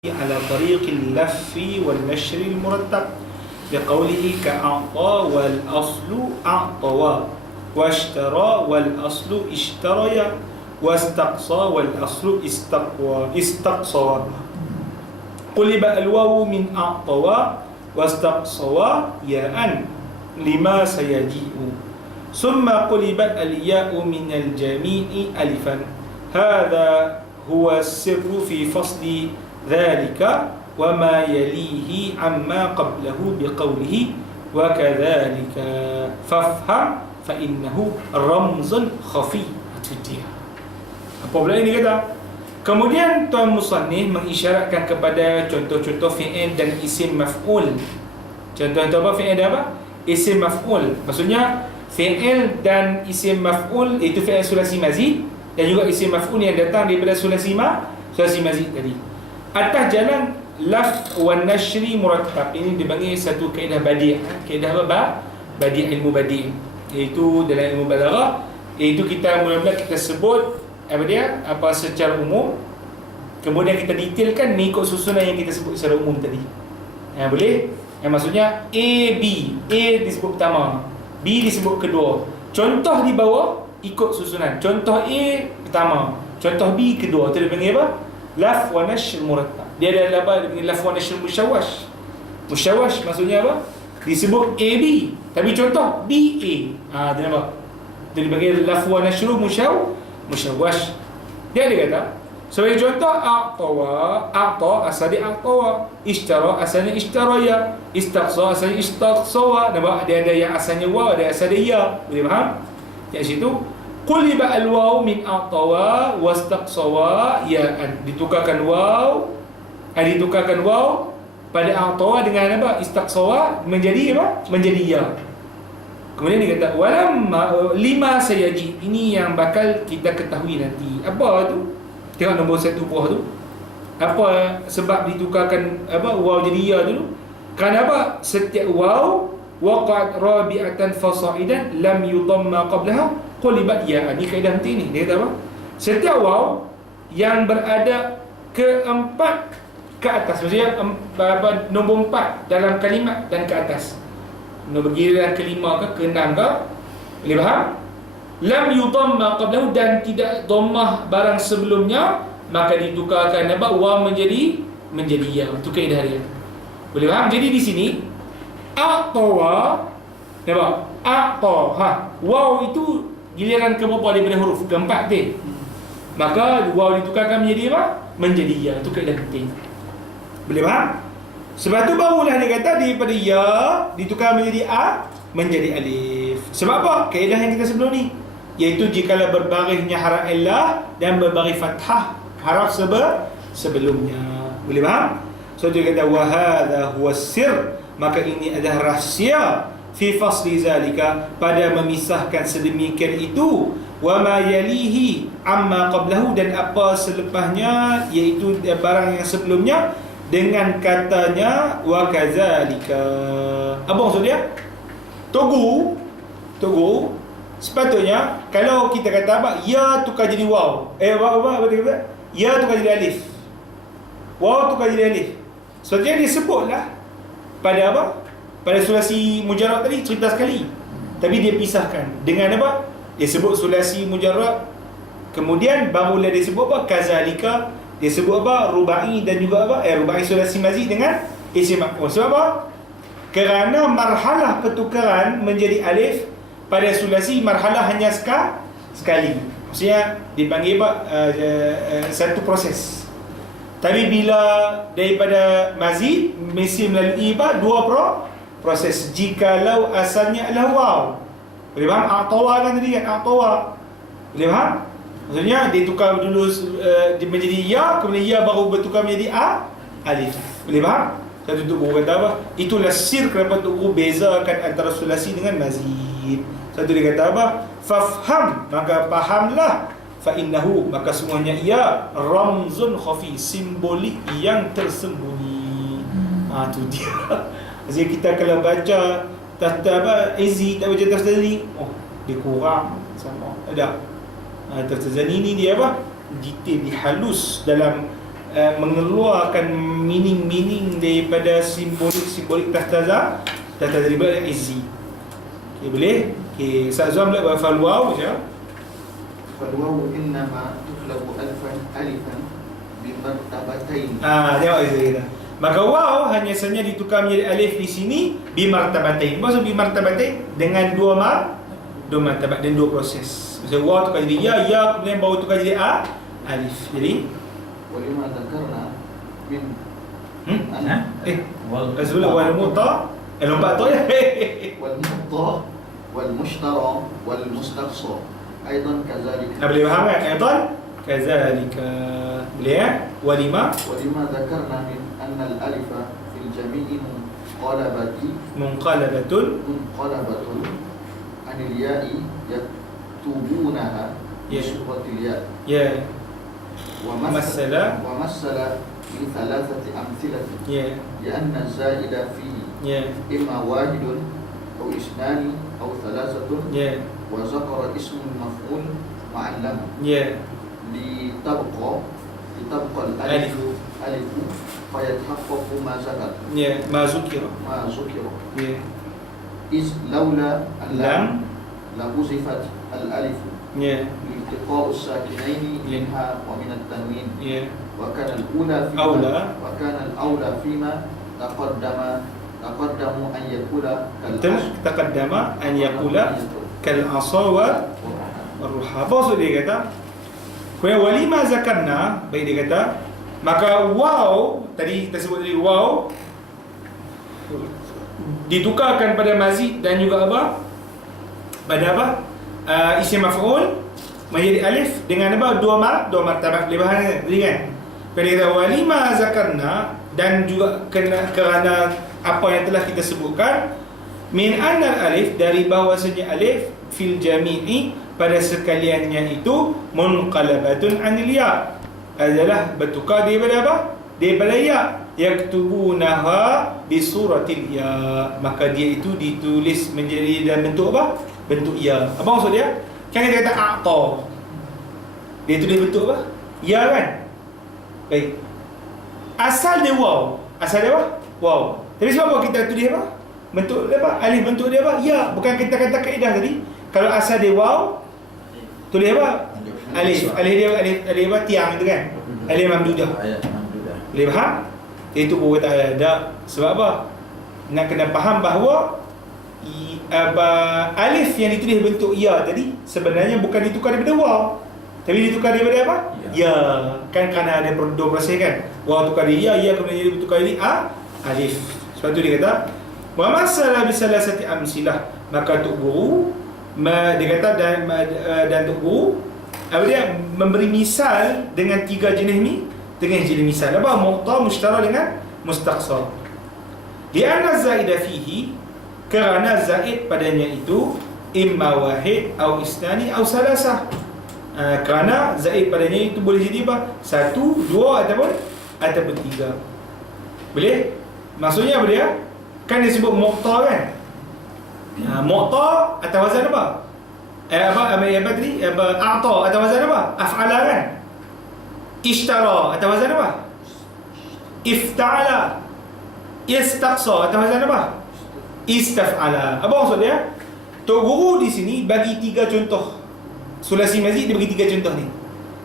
على طريق اللف والنشر المرتب بقوله كأعطى والأصل أعطوا واشترى والأصل اشتريا واستقصى والأصل استقصى قلب الواو من أعطوا واستقصوا ياء لما سيجيء ثم قلبت الياء من الجميع ألفا هذا هو السر في فصل ذلك وما يليه عما قبله بقوله وكذلك فافهم فإنه رمز خفي. Itu dia. Apa pula ini kata? Kemudian Tuan Musannif mengisyaratkan kepada contoh-contoh fi'il dan isim maf'ul. Contoh-contoh apa fi'il dan apa? Isim maf'ul. Maksudnya fi'il dan isim maf'ul itu fi'il sulasi mazid dan juga isim maf'ul yang datang daripada sulasi mazid tadi. Atas jalan laf wan nashri murattab, ini dipanggil satu kaedah badi'. Kaedah apa? Badi' ilmu badi'. Iaitu dalam ilmu balaghah, iaitu kita mula-mula kita sebut apa secara umum, kemudian kita detailkan mengikut susunan yang kita sebut secara umum tadi. Boleh? Maksudnya A, B. A disebut pertama, B disebut kedua. Contoh di bawah ikut susunan. Contoh A pertama, contoh B kedua. Itu dipanggil apa? Laf wa nashr murattab. Dia ada apa? Dia panggil laf wa nashr musyawash. Musyawash maksudnya apa? Disebut A, B, tapi contoh B, A. Dia nampak? Dia dipanggil laf wa nashr musyawash. Dia kata sebagai contoh a'ta asalnya a'tawa, ishtara asalnya ishtaraya, istaqsa asalnya istaqsawa. Nampak? Dia ada yang asalnya wa, ada asalnya ya. Boleh faham? Kat situ quliba al-waw min a'tawa wastaqsawa ya'an. Ditukarkan waw pada a'tawa dengan apa? Istaqsawa menjadi apa? Menjadi ya. Kemudian dia kata walamma lima sayaji. Ini yang bakal kita ketahui nanti. Apa tu? Tengok nombor satu buah tu. Apa sebab ditukarkan apa waw jadi ya dulu? Kerana apa? Setiap waw waqa'at rabi'atan fasa'idan lam yudamma qablaha qulibat ya. Ini kaedah penting ni. Dia kata apa? Setiap waw yang berada keempat ke atas, maksudnya nombor 4 dalam kalimat dan ke atas, nombor giliran kelima ke keenam ke, boleh faham? Lam yudamma qablahu, dan tidak dhammah barang sebelumnya, maka ditukarkan apa? Waw menjadi ya. Itu kaedah dia. Boleh faham? Jadi di sini a'tawa, nampak? A'ta, waw itu giliran ke berapa daripada huruf? Keempat tu. Maka waw ditukarkan menjadi apa? Menjadi ya. Itu kaedah penting. Boleh faham? Sebab tu barulah dia kata daripada ya ditukar menjadi a, menjadi alif. Sebab apa? Kaedah yang kita sebelum ni, iaitu jikalau berbarisnya haraf illah dan berbaris fathah haraf sebelumnya. Boleh faham? So dia kata wa hadha huwa sir, maka ini adalah rahsia fi fasli zalika, pada memisahkan sedemikian itu, wa ma yalihi amma qablahu, dan apa selepasnya, iaitu barang yang sebelumnya, dengan katanya wa kadzalika. Apa maksud dia? Tunggu sepatutnya kalau kita kata apa, ya tukar jadi waw, apa dia kata? Ya tukar jadi alif, waw tukar jadi alif. Sepatutnya dia sebutlah pada apa? Pada sulasi mujarrad tadi cerita sekali, tapi dia pisahkan dengan apa? Dia sebut sulasi mujarrad, kemudian barulah dia sebut apa? Kazalika. Dia sebut apa? Rubai dan juga apa? Rubai sulasi mazid dengan isim maf'ul. Sebab apa? Kerana marhalah pertukaran menjadi alif pada sulasi, marhalah hanya sekali. Maksudnya dipanggil apa? Satu proses. Tapi bila daripada mazid mesti melalui apa? Dua proses. Jikalau asalnya adalah waw, boleh faham? A'tawa kan tadi kan? A'tawa, boleh faham? Maksudnya dia tukar dulu menjadi ya, kemudian ya baru bertukar menjadi alif. Boleh faham? Satu tu guru kata apa? Itulah sir kenapa tu guru bezakan antara sulasi dengan mazid. Satu dia kata apa? Fafham, maka fahamlah, fa innahu, maka semuanya ia ramzun khafi, simbolik yang tersembunyi. Tu dia. Maksudnya kita kalau baca Izi tak baca tafsir ni, dia kurang sama. Ada tafsir ni dia apa? Detail, dihalus dalam mengeluarkan meaning daripada simbolik tahta daripada izzi. Okay, boleh? Okay, Ustaz Zuan boleh buat falwaw macam فالواو إنما تقلب ألفا بمرتبتين. Tengok kita. Maka waw hanya saja ditukar menjadi alif di sini bimartabatain. Maksud bimartabatain dengan dua martabat dan dua proses. Maksud waw tukar jadi ya kemudian baru tukar jadi alif. Jadi ولما ذكرنا من sebelum wal muta lompat tu ya. والمضى والمشترى والمستقصى أيضا كذلك. Boleh faham kan? Aidan kazalika. Boleh ya? Walima ذكرنا من أن الألف في الجميع munqalabatun عن الياء يكتبونها بصورة الياء. Ya. ومثل بثلاثة أمثلة لأن الزائد فيه إما واحد أو اثنان أو ثلاثة وذكر اسم المفعول معلم لتبقى الألف فيتحقق ما ذكر ما ذكر إذ لولا اللام لحذفت الألف لالتقاء الساكنين منها ومن التنوين وكان الأولى فيما تقدم أن يقول كالعصا والروحة. Apa maksud dia kata? Kemudian walima zakarna, baik dia kata, maka waw tadi kita sebut tadi waw ditukarkan pada mazid dan juga apa? Pada apa? Isim maf'ul menjadi alif dengan apa? Dua martabat lebahan tadi kan. Pada walima zakarna dan juga kerana apa yang telah kita sebutkan min anna alif dari bahawasanya alif fil jami'i pada sekaliannya itu munqalabatun anil ya adalah bertukar daripada apa? Daripada ya yaktubunaha bi suratil ya, maka dia itu ditulis menjadi dalam bentuk apa? Bentuk ya. Apa maksud dia? Kan dia kata a'ta, dia tulis bentuk apa? Ya kan? Baik. Asal dia waw. Asal dia apa? Waw. Tapi sebab apa kita tulis apa? Bentuk dia apa? Alif bentuk dia apa? Ya. Bukan kita kata kaedah tadi. Kalau asal dia waw, tulis apa? Alif. Alif apa? Tiang itu kan? Alif mamdudah. Boleh faham? Itu pun kata ada. Sebab apa? Nak kena faham bahawa alif yang ditulis bentuk ya tadi sebenarnya bukan ditukar daripada waw, tapi ditukar daripada apa? Ya. Kan kerana ada dua proses kan? Waw tukar dia ya kemudian dia bertukar jadi alif. Sebab tu dia kata wa masala bisalasati amsilah, maka tok guru dia kata dan tok guru apa dia memberi misal dengan tiga jenis ni, dengan jenis misal apa? Muqta, mushtara dengan mustaqsa. Di anna zaida fihi, kerana zaid padanya itu imma wahid atau isnani atau salasah. Kerana zaid padanya itu boleh jadi apa? Satu, dua ataupun tiga. Boleh? Maksudnya apa dia? Kan dia sebut muqta kan? Muqta atas wazan apa? Apa tadi? A'ta atas wazan apa? Af'ala kan? Ishtara atas wazan apa? Ifta'ala. Istaqsa atas wazan apa? Istaf'ala. Apa maksud dia? Tok guru di sini bagi tiga contoh sulasi mazid. Dia bagi tiga contoh ni.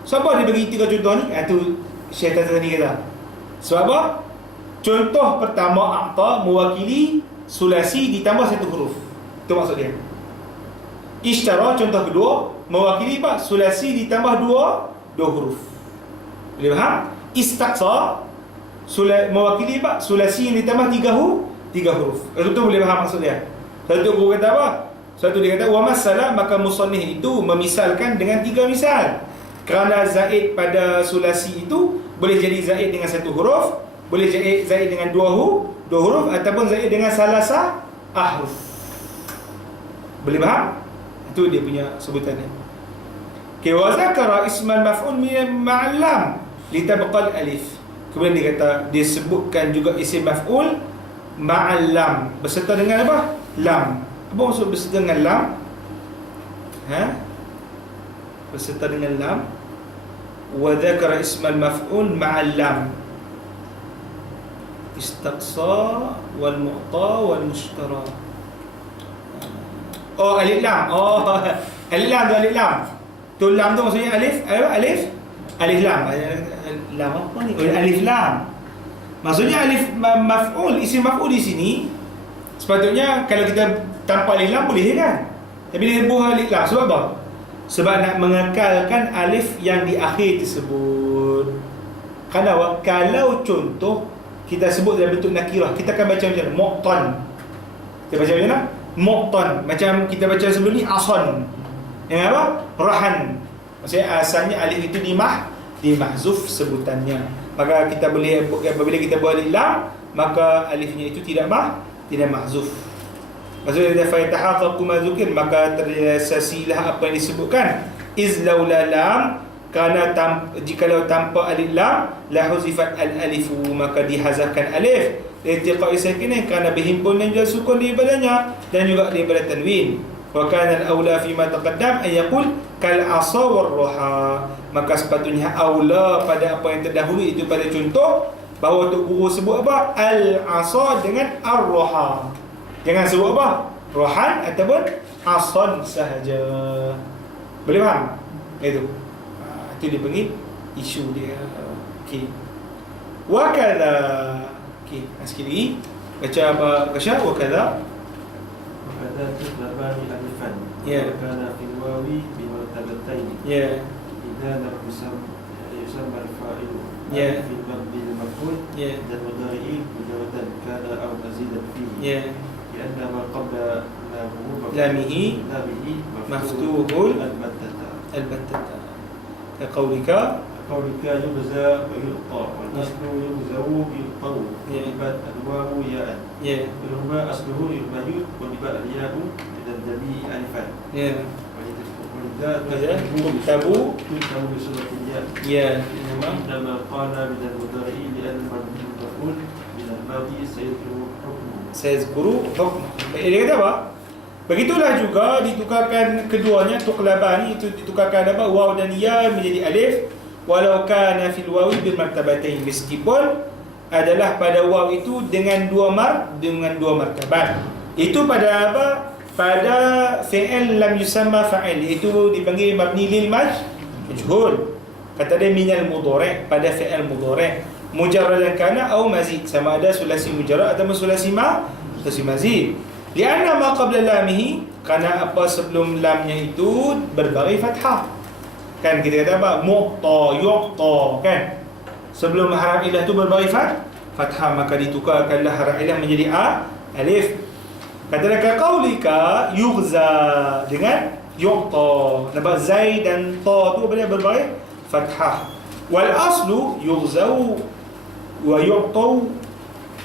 Siapa dia bagi tiga contoh ni? Itu Syaitan tadi kata. Sebab apa? Contoh pertama a'ta mewakili sulasi ditambah satu huruf. Itu maksud dia. Ishtara contoh kedua mewakili apa? Sulasi ditambah dua huruf. Boleh faham? Istaqsa mewakili apa? Sulasi yang ditambah tiga huruf. Itu boleh faham maksud dia. Satu guru kata apa? Satu dia kata wa masalah, maka musannif itu memisalkan dengan tiga misal. Kerana zaid pada sulasi itu boleh jadi zaid dengan satu huruf, boleh jadi zaid dengan dua huruf ataupun zaid dengan salasah ahruf. Boleh faham? Itu dia punya sebutannya. Okay, wa zakara ismal maf'ul min ma'lam litabqa alif. Kemudian dia kata dia sebutkan juga isim maf'ul ma'lam berserta dengan apa? Lam. Apa maksud berserta dengan lam? Berserta dengan lam? wa dzakara ismal maf'ul ma'al lam. Istaqsa wal mu'ta wal mushtara. Oh, alif lam. Oh, alif lam tu alif lam. Tu lam tu maksudnya alif, alif lam. Lam apa ni? Oh, alif lam. Maksudnya alif maf'ul, isim maf'ul di sini sepatutnya kalau kita tanpa alif lam boleh kan? Tapi dia buah alif lam sebab apa? Sebab nak mengekalkan alif yang di akhir tersebut. Kalau contoh kita sebut dalam bentuk nakirah, kita akan baca macam mana? Mu'tan. Kita baca macam mana? Mu'tan. Macam kita baca sebelum ni asan. Yang apa? Rahan. Maksudnya asalnya alif itu dimahzuf sebutannya. Maka kita boleh, apabila kita buat alif lam, maka alifnya itu tidak mahzuf. Maksudnya dia fayatahaqqaqu ma dzukir, maka terrealisasilah apa yang disebutkan. Iz laula lam, kerana jikalau tanpa alif lam la huzifat al alifu, maka dihazafkan alif iltiqa'i sakinain, kerana berhimpunan juga sukun daripadanya dan juga daripada tanwin. Wa kana al aula fi ma taqaddam ay yaqul kal asa war ruha, maka sepatutnya aula pada apa yang terdahulu itu pada contoh bahawa Tok Guru sebut apa? Al asa dengan ar ruha. Jangan sebut apa? Rohan ataupun asan sahaja. Boleh faham? Itu. Itu dia panggil isu dia. Okey. Wa kadza. Okey, sikit lagi. Baca apa Kasya? Wa kadza. Wa kadza tutlabani alifan. Ya. Kana fil wawi bi martabatayn. Ya. Idza lam yusamma al-fa'il. Ya. Fil bil maf'ul. Ya. Dan mudhari'i mujarradan kana aw mazidan fihi. Ya. لأن ما قبل لامه مفتوح البتة كقولك يجزى ويلقى والأصل يجزى يلقى ولباء الواو ياء والهما أصله يرمي ولباء الياء من الجميع ألفان ولذا تكتب بصورة الياء إنما قال من المضارع لأن المفعول من الماضي Sayazkuru hukm. Dia kata apa? Begitulah juga ditukarkan keduanya, tuqlaba ni itu ditukarkan apa? Waw dan ya menjadi alif walau kana fil wawi bil martabatain, meskipun adalah pada waw itu dengan dua martabat. Itu pada apa? Pada fi'il lam yusamma fa'il, itu dipanggil mabni lil majhul. Kata dia minal mudhari', pada fi'il mudhari'. Mujarradan kana atau mazid, sama ada sulasi mujarrad atau sulasi mazid. Lianna ma qabla lamihi, karena apa sebelum lamnya itu berbagi fathah. Kan kita kata apa? Mu'ta, yu'ta, kan? Sebelum haraf ilah itu berbagi fathah, maka ditukarkanlah haraf ilah menjadi alif. Kata ka qaulika yughza dengan yu'ta. Nampak zai dan ta tu berbagi fathah. Wal aslu yughzau wa yu'tau.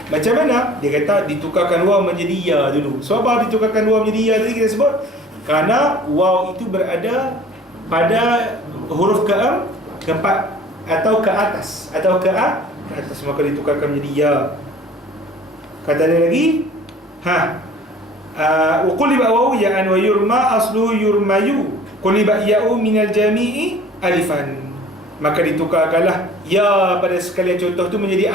Macam mana? Dia kata ditukarkan waw menjadi ya dulu. So apa ditukarkan waw menjadi ya tadi kita sebut? Kerana waw itu berada pada huruf keempat atau ke atas, maka ditukarkan menjadi ya. Kata dia lagi, wa quliba waw ya'an wa yurma aslu yurmayu quliba ya'u minal jami'i alifan, maka ditukarkanlah ya pada sekalian contoh tu menjadi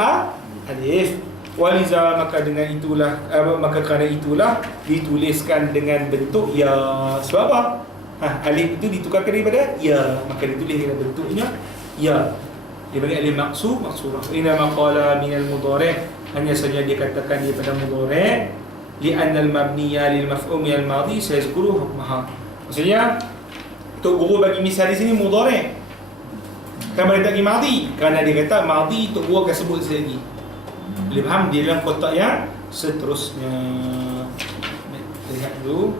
alif. Waliza, maka dengan itulah maka kerana itulah dituliskan dengan bentuk ya. Sebab apa? Alif itu ditukarkan daripada ya, maka ditulis dengan bentuknya ya. Dia bagi alif maksurah. Inna maqala minal mudhari', hanya saja dia katakan daripada mudhari', li'anna al-mabniya lil maf'ul min al-madhi sayazkuru hukmaha. Maksudnya Tok Guru bagi misal di sini mudhari'. Kenapa dia tak pergi madhi? Kerana dia kata madhi Tok Guru akan sebut sekali. Boleh faham? Dia dalam kotak yang seterusnya. Lihat dulu.